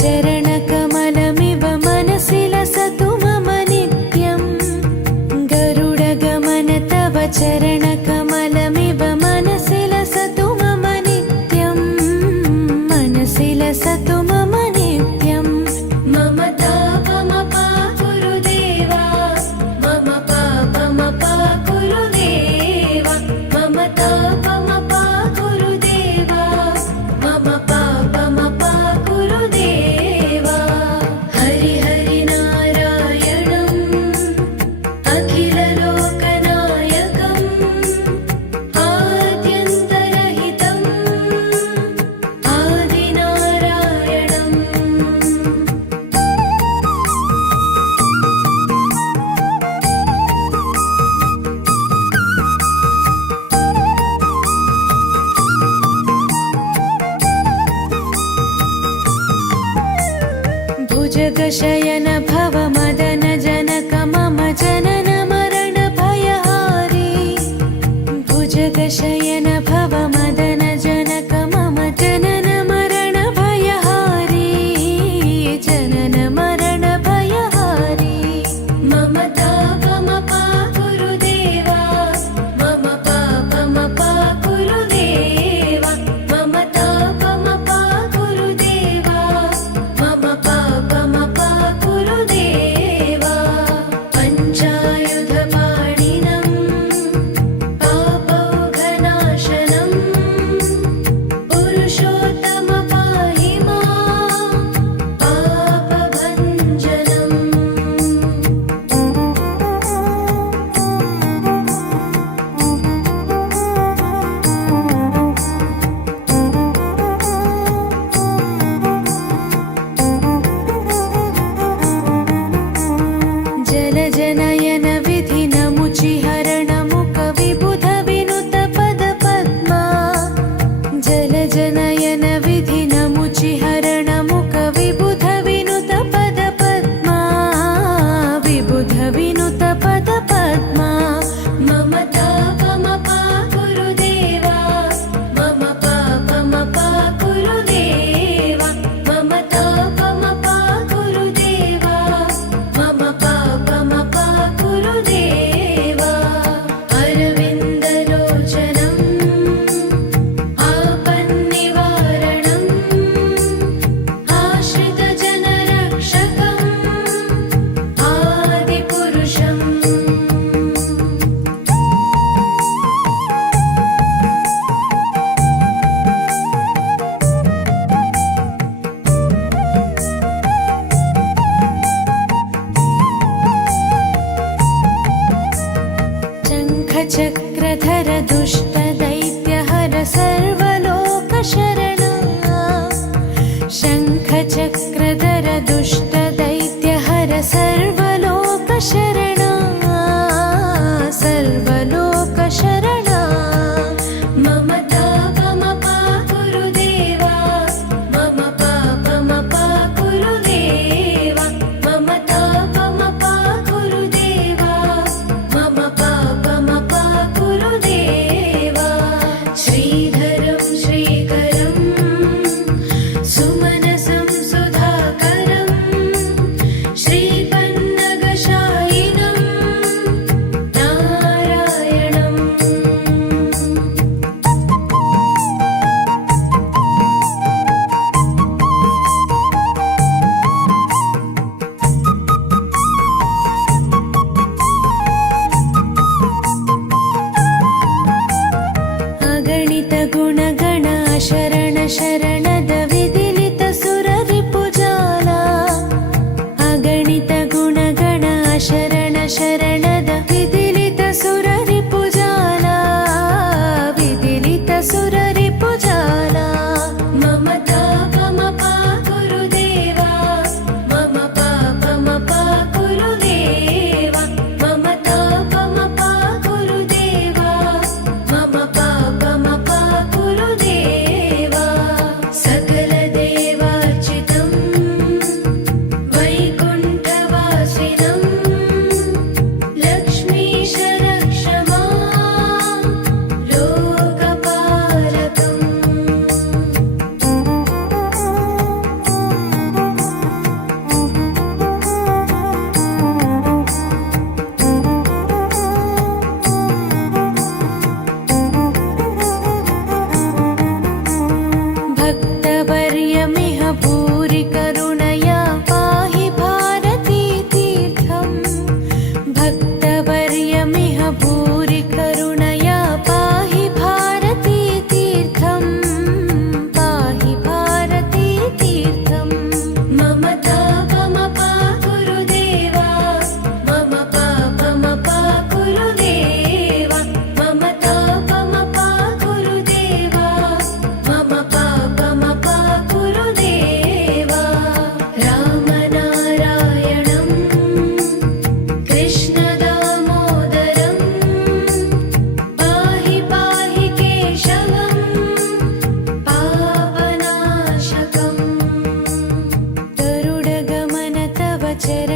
चरणकमलमिव मनसि लसतु मम नित्यम् गरुडगमन तव चरणकमलमिव मनसि लसतु मम नित्यम् मनसि लसतु मम नित्यम् मम तापमपा गुरुदेवा मम पापमपा गुरुदेवा मम तापमपा गुरुदेवा मम पापमपा गुरुदेवा हरि हरि नारायणम् अखिललोकनायकम् आद्यन्तरहितम् आदिनारायणम् भुजगशयन भव मदन जनक मम जनन मरण भयहारी भुजगशयन भव मदन जनक मम जनन मरण भयहारी जनन मरण भयहारी मम तापमपा गुरुदेवा मम पापमपा गुरुदेवा मम तापमपा गुरुदेवा मम पापमपा गुरुदेवा पञ्चायुधपाणिनम् पापौघनाशनम् पुरुषोत्तम पाहि मां पापभञ्जनम् जलजनयन विधिनमुचिहरण मुख विबुध विनुत पद पद्मा जलजनयन विधिनमुचिहरण मुख विबुध विनुत पद पद्मा विबुध विनुत पद पद्मा मम तापमपा गुरुदेवा मम पापमपा गुरुदेवा मम तापमपा गुरुदेवा मम पापमपा गुरुदेवा अरविन्दलोचनम् आपन्निवारणम् आश्रितजनरक्षकम् आदिपुरुषम् शङ्खचक्रधर दुष्टदैत्यहर सर्वलोकशरणा शङ्खचक्रधर दुष्टदैत्यहर सर्वलोकशरणा सर्वलोकशरणा मम तापमपा गुरुदेवा मम पापमपा गुरुदेवा मम तापमपा गुरुदेवा मम पापमपा गुरुदेवा श्रीधरं श्रीकरं सुमनसं सुधाकरं श्रीपन्नगशायिनं नारायणम् अगणित गुणगण शरण शरणद विदिलित सुररिपुजाला अगणित गुणगण शरण शरणद विदिलित सुररिपुजाला विदिलित सुररिपुजाला मम तापमपा गुरुदेवा मम पापमपा गुरुदेवा मम तापमपा गुरुदेवा मम पापमपा गुरुदेवा सकलदेवार्चितं वैकुण्ठवासिनं ಚರ